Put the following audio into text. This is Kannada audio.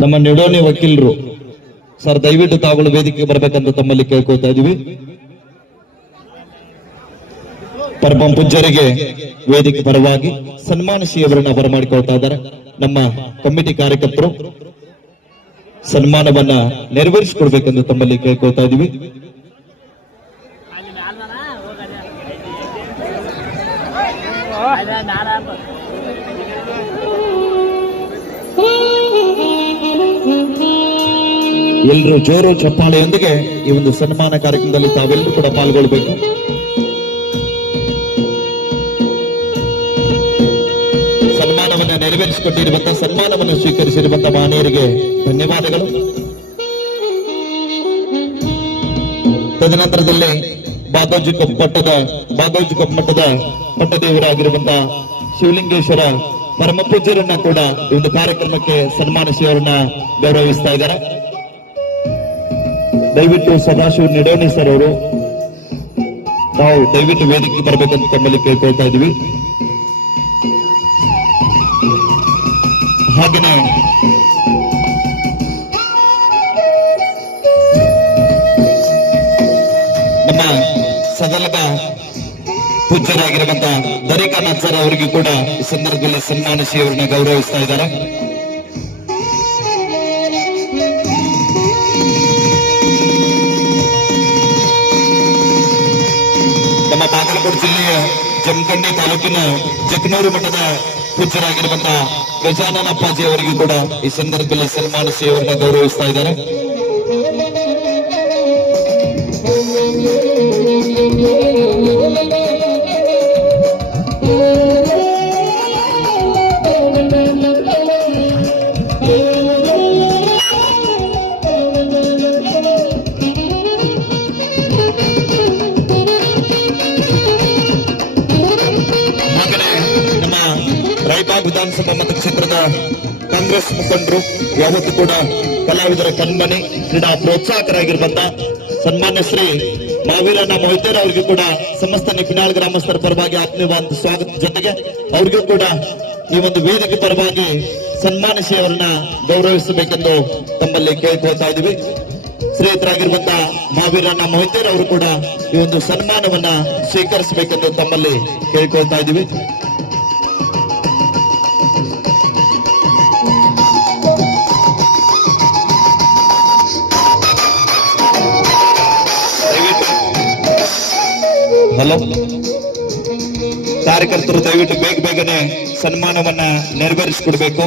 ನಮ್ಮ ನಿಡೋಣಿ ವಕೀಲರು ಸರ್ ದಯವಿಟ್ಟು ತಾವುಗಳು ವೇದಿಕೆಗೆ ಬರಬೇಕಂತ ತಮ್ಮಲ್ಲಿ ಕೇಳ್ಕೊಳ್ತಾ ಇದೀವಿ. ಪರಮ ಪೂಜ್ಯರಿಗೆ ವೇದಿಕೆ ಪರವಾಗಿ ಸನ್ಮಾನ ಶ್ರೀಯವರನ್ನ ಬರಮಾಡಿಕೊಳ್ತಾ ಇದ್ದಾರೆ. ನಮ್ಮ ಕಮಿಟಿ ಕಾರ್ಯಕರ್ತರು ಸನ್ಮಾನವನ್ನ ನೆರವೇರಿಸಿಕೊಡ್ಬೇಕೆಂದು ತಮ್ಮಲ್ಲಿ ಕೇಳ್ಕೊಳ್ತಾ ಇದೀವಿ. ಎಲ್ಲರೂ ಜೋರು ಚಪ್ಪಾಳೆಯೊಂದಿಗೆ ಈ ಒಂದು ಸನ್ಮಾನ ಕಾರ್ಯಕ್ರಮದಲ್ಲಿ ತಾವೆಲ್ಲರೂ ಕೂಡ ಪಾಲ್ಗೊಳ್ಬೇಕು. ಸನ್ಮಾನವನ್ನ ನೆರವೇರಿಸಿಕೊಟ್ಟಿರುವಂತಹ ಸನ್ಮಾನವನ್ನು ಸ್ವೀಕರಿಸಿರುವಂತಹ ಮಹನೀಯರಿಗೆ ಧನ್ಯವಾದಗಳು. ತದನಂತರದಲ್ಲಿ ಬಾಗೋಜಿ ಕೊಪ್ಪಮಠದ ಪಟ್ಟದೇವರಾಗಿರುವಂತಹ ಶಿವಲಿಂಗೇಶ್ವರ ಪರಮ ಪೂಜ್ಯರನ್ನ ಕೂಡ ಈ ಒಂದು ಕಾರ್ಯಕ್ರಮಕ್ಕೆ ಸನ್ಮಾನಿಸಿಯವರನ್ನ ಗೌರವಿಸ್ತಾ ಇದ್ದಾರೆ. ದಯವಿಟ್ಟು ಸದಾಶಿವ ನಿಡೋಣಿ ಸರ್ ಅವರು ನಾವು ದಯವಿಟ್ಟು ವೇದಿಕೆ ಬರಬೇಕಂತ ತಮ್ಮಲ್ಲಿ ಕೇಳ್ಕೊಳ್ತಾ ಇದೀವಿ. ಹಾಗೆಯೇ ನಮ್ಮ ಸದಲದ ಪೂಜ್ಯರಾಗಿರುವಂತಹ ದರಿಕಾನಾಥ್ ಸರ್ ಅವರಿಗೂ ಕೂಡ ಈ ಸಂದರ್ಭದಲ್ಲಿ ಸನ್ಮಾನಿಸಿ ಅವರನ್ನ ಗೌರವಿಸ್ತಾ ಇದ್ದಾರೆ. ನಮ್ಮ ಬಾಗಲಕೋಟೆ ಜಿಲ್ಲೆಯ ಜಮಖಂಡಿ ತಾಲೂಕಿನ ಜಕನೂರು ಮಠದ ಪೂಜ್ಯರಾಗಿರುವಂತಹ ಗಜಾನನ ಅಪ್ಪಾಜಿ ಅವರಿಗೂ ಕೂಡ ಈ ಸಂದರ್ಭದಲ್ಲಿ ಸನ್ಮಾನಿಸಿ ಅವರನ್ನ ಗೌರವಿಸ್ತಾ ಇದ್ದಾರೆ. ರಾಯಬಾಗ್ ವಿಧಾನಸಭಾ ಮತಕ್ಷೇತ್ರದ ಕಾಂಗ್ರೆಸ್ ಮುಖಂಡರು ಯಾವತ್ತೂ ಕೂಡ ಕಲಾವಿದರ ಕಣ್ಮನೆ ಕ್ರೀಡಾ ಪ್ರೋತ್ಸಾಹಕರಾಗಿರುವಂತ ಸನ್ಮಾನ್ಯ ಶ್ರೀ ಮಾವೀರಣ್ಣ ಮೊಯ್ತೇರ್ ಅವರಿಗೂ ಕೂಡ ಸಮಸ್ತ ನಿಪಿನಾಳ್ ಗ್ರಾಮಸ್ಥರ ಪರವಾಗಿ ಆತ್ಮೀಯವಾದ ಸ್ವಾಗತ ಜೊತೆಗೆ ಅವರಿಗೂ ಕೂಡ ಈ ಒಂದು ವೇದಿಕೆ ಪರವಾಗಿ ಸನ್ಮಾನಿಸಿ ಅವರನ್ನ ಗೌರವಿಸಬೇಕೆಂದು ತಮ್ಮಲ್ಲಿ ಕೇಳ್ಕೊಳ್ತಾ ಇದ್ದೀವಿ. ಶ್ರೀಯುತರಾಗಿರುವಂತಹ ಮಾವೀರಣ್ಣ ಮೊಯ್ತೇರ್ ಅವರು ಕೂಡ ಈ ಒಂದು ಸನ್ಮಾನವನ್ನ ಸ್ವೀಕರಿಸಬೇಕೆಂದು ತಮ್ಮಲ್ಲಿ ಕೇಳ್ಕೊಳ್ತಾ ಇದ್ದೀವಿ. ಹಲೋ, ಕಾರ್ಯಕರ್ತರು ದಯವಿಟ್ಟು ಬೇಗನೆ ಸನ್ಮಾನವನ್ನ ನೆರವೇರಿಸಿಕೊಡ್ಬೇಕು.